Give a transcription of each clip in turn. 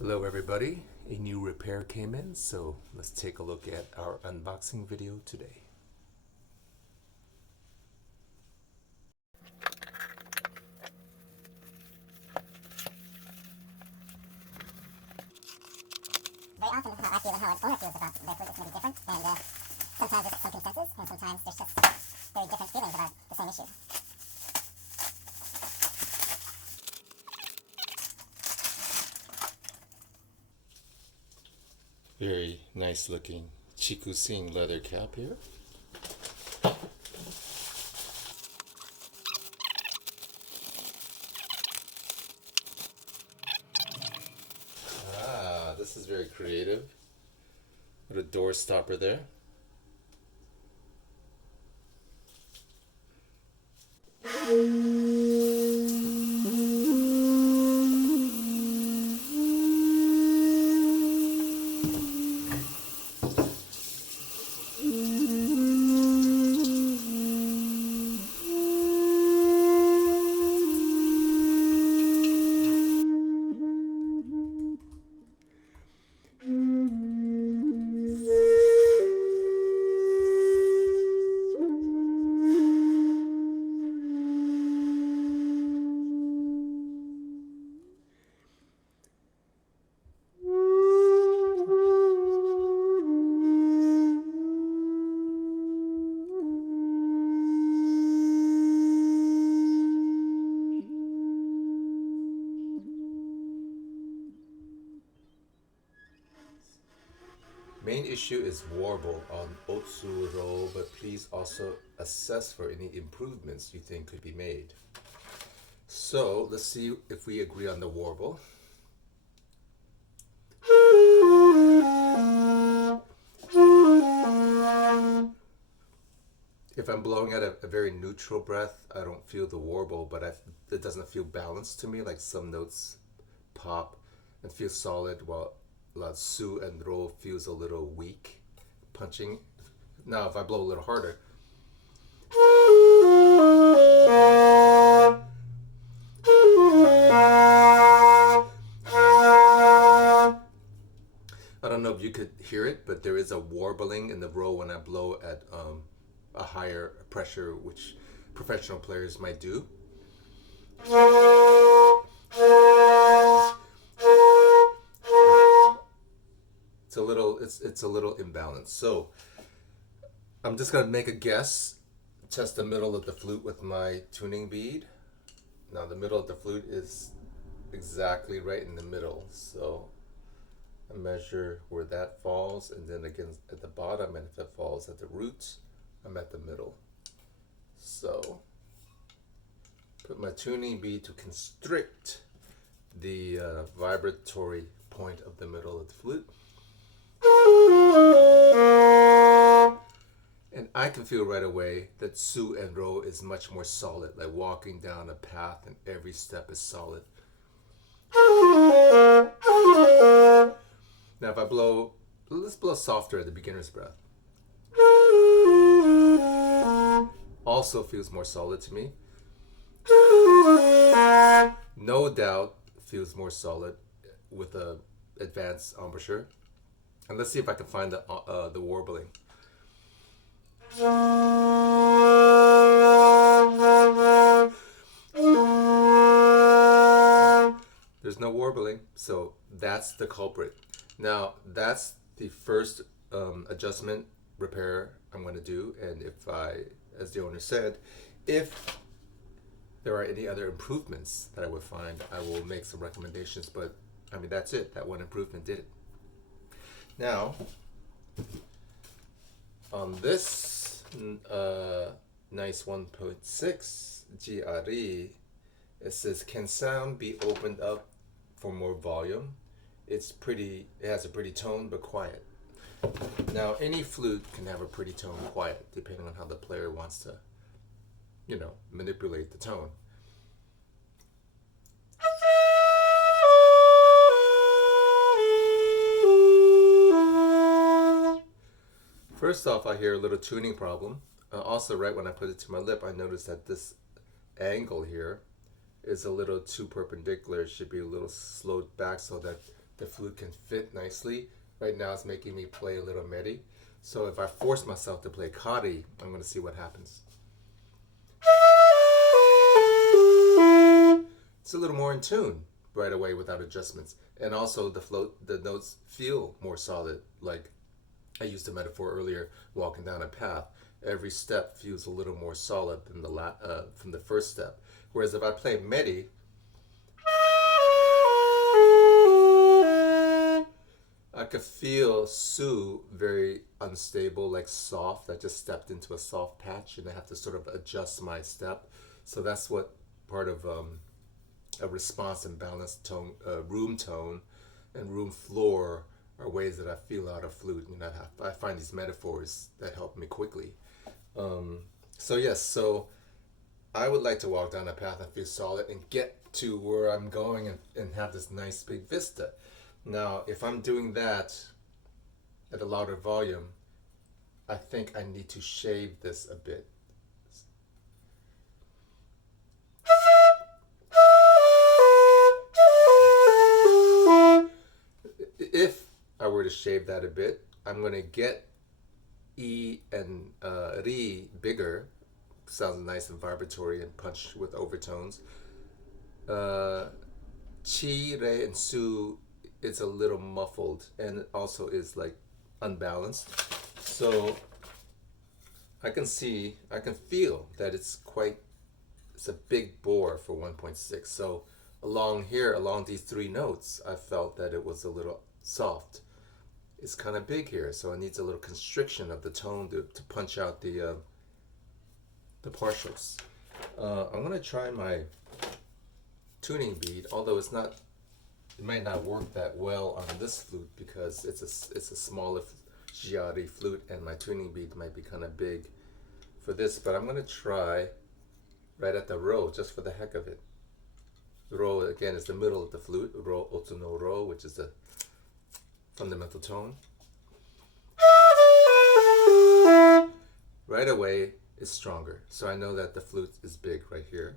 Hello everybody, a new repair came in, so let's take a look at our unboxing video today. Very often how I feel and how an owner feels about their flute is going to be different, and sometimes it's some consensus, and sometimes there's just very different feelings about the same issue. Very nice looking Shakuhachi leather cap here. This is very creative. With a door stopper there. Main issue is warble on Otsuro, but please also assess for any improvements you think could be made. So let's see if we agree on the warble. If I'm blowing at a very neutral breath, I don't feel the warble, but it doesn't feel balanced to me, like some notes pop and feel solid while La Su and Ro feels a little weak, punching. Now if I blow a little harder, I don't know if you could hear it, but there is a warbling in the Ro when I blow at a higher pressure, which professional players might do. It's a little imbalanced. So I'm just gonna make a guess. Test the middle of the flute with my tuning bead. Now the middle of the flute is exactly right in the middle. So I measure where that falls, and then again at the bottom, and if that falls at the roots, I'm at the middle. So put my tuning bead to constrict the vibratory point of the middle of the flute. And I can feel right away that Su and Ro is much more solid, like walking down a path and every step is solid. Now if I blow, let's blow softer at the beginner's breath. Also feels more solid to me. No doubt feels more solid with a advanced embouchure. And let's see if I can find the warbling. There's no warbling, so that's the culprit. Now that's the first adjustment repair I'm going to do, and if I, as the owner said, if there are any other improvements that I would find, I will make some recommendations. But I mean, that's it. That one improvement did it. Now, on this nice 1.6 GRE, it says, can sound be opened up for more volume? It has a pretty tone, but quiet. Now, any flute can have a pretty tone, quiet, depending on how the player wants to, manipulate the tone. First off, I hear a little tuning problem. Also, right when I put it to my lip, I noticed that this angle here is a little too perpendicular. It should be a little slowed back so that the flute can fit nicely. Right now it's making me play a little medi. So if I force myself to play kari, I'm going to see what happens. It's a little more in tune right away without adjustments. And also the notes feel more solid. Like I used the metaphor earlier, walking down a path. Every step feels a little more solid than from the first step. Whereas if I play medi, I could feel Sue very unstable, like soft. I just stepped into a soft patch and I have to sort of adjust my step. So that's what part of a response and balance tone, room tone, and room floor are ways that I feel out of flute. And I find these metaphors that help me quickly. So yes, so I would like to walk down a path and feel solid and get to where I'm going and have this nice big vista. Now, if I'm doing that at a louder volume, I think I need to shave this a bit. If I were to shave that a bit, I'm going to get E and Ri bigger. Sounds nice and vibratory and punch with overtones. Chi, Re, and Su, it's a little muffled and it also is like unbalanced. So I can feel that it's a big bore for 1.6. So along these three notes, I felt that it was a little soft. It's kind of big here, so it needs a little constriction of the tone to punch out the partials. I'm gonna try my tuning bead, although it might not work that well on this flute because it's a smaller Giardi flute and my tuning bead might be kind of big for this, but I'm gonna try right at the ro just for the heck of it. Ro again is the middle of the flute, ro oto no ro, which is the fundamental tone. Right away is stronger, so I know that the flute is big right here.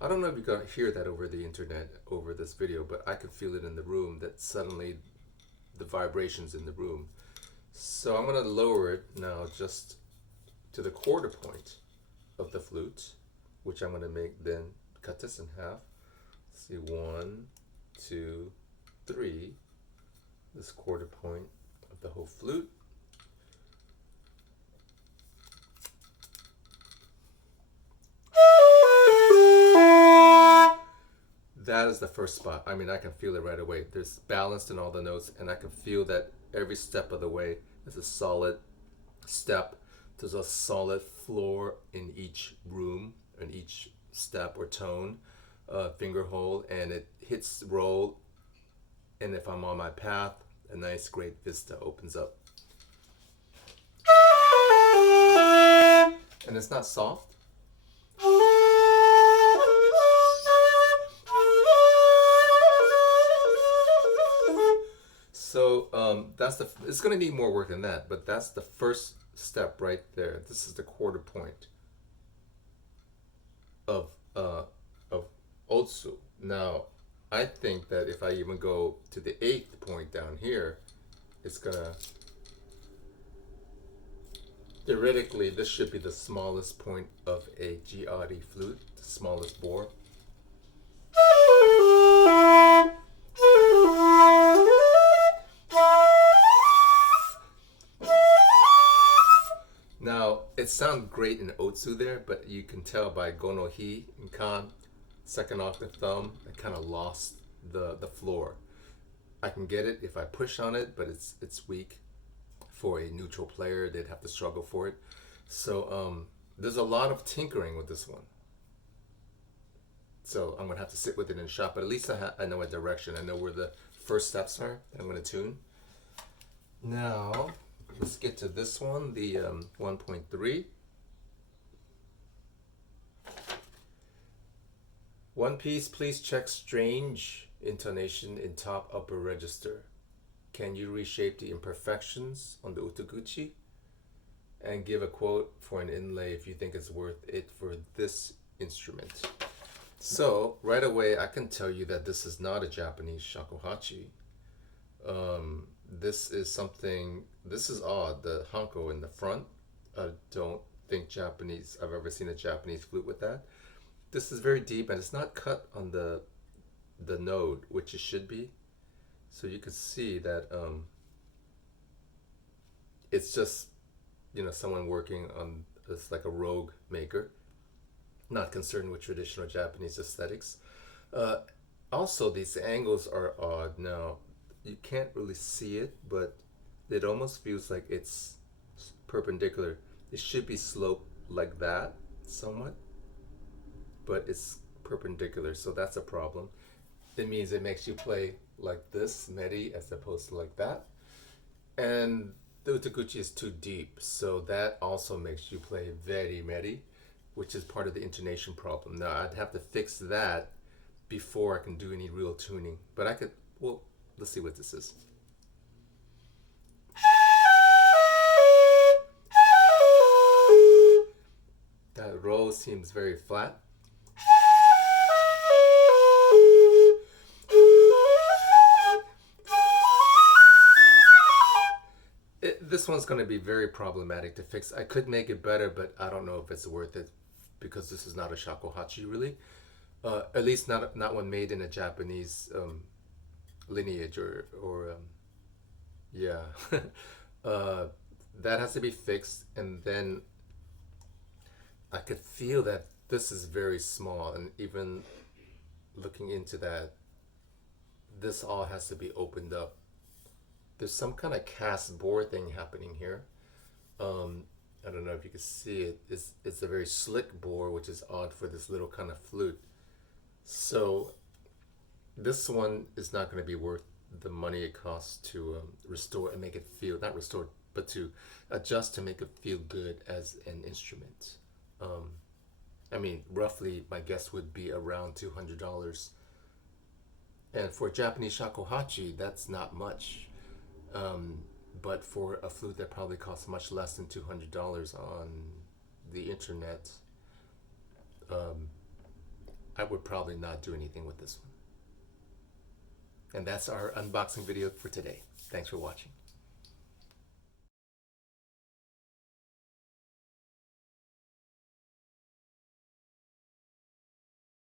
I don't know if you can hear that over the internet, over this video, but I can feel it in the room, that suddenly the vibrations in the room. So I'm going to lower it now just to the quarter point of the flute, which I'm going to cut this in half. Let's see, 1, 2, 3. This quarter point of the whole flute. That is the first spot. I mean, I can feel it right away. There's balanced in all the notes, and I can feel that every step of the way is a solid step. There's a solid floor in each room, in each step or tone, finger hold, and it hits roll. And if I'm on my path, a nice great vista opens up. And it's not soft. So it's going to need more work than that, but that's the first step right there. This is the quarter point of Otsu. Now, I think that if I even go to the 8th point down here, it's gonna, theoretically, this should be the smallest point of a Giardi flute, the smallest bore. Now, it sounds great in Otsu there, but you can tell by Gono Hi and Kan, second octave thumb, I kind of lost the floor. I can get it if I push on it, but it's weak. For a neutral player, they'd have to struggle for it. So there's a lot of tinkering with this one. So I'm gonna have to sit with it in shop, but at least I know a direction. I know where the first steps are that I'm gonna tune. Now, let's get to this one, the 1.3. One piece, please check strange intonation in top upper register. Can you reshape the imperfections on the Utaguchi? And give a quote for an inlay if you think it's worth it for this instrument. So, right away, I can tell you that this is not a Japanese shakuhachi. This is something, this is odd. The hanko in the front, I don't think I've ever seen a Japanese flute with that. This is very deep and it's not cut on the node, which it should be. So you can see that it's just, someone working on this like a rogue maker, not concerned with traditional Japanese aesthetics. Uh, Also, these angles are odd. Now, you can't really see it, but it almost feels like it's perpendicular. It should be sloped like that, somewhat, but it's perpendicular, so that's a problem. It means it makes you play like this, medi, as opposed to like that. And the utaguchi is too deep, so that also makes you play very medi, which is part of the intonation problem. Now, I'd have to fix that before I can do any real tuning. But I could, well, let's see what this is. That row seems very flat. This one's going to be very problematic to fix. I could make it better, but I don't know if it's worth it because this is not a shakuhachi, really. At least not one made in a Japanese lineage or yeah. uh, that has to be fixed, and then I could feel that this is very small, and even looking into that, this all has to be opened up. There's some kind of cast bore thing happening here. Um, I don't know if you can see it. It's a very slick bore, which is odd for this little kind of flute. So this one is not going to be worth the money it costs to restore and make it feel, not restore, but to adjust to make it feel good as an instrument. Um, I mean, roughly, my guess would be around $200. And for Japanese shakuhachi, that's not much. Um, but for a flute that probably costs much less than $200 on the internet, um, I would probably not do anything with this one. And that's our unboxing video for today. Thanks for watching.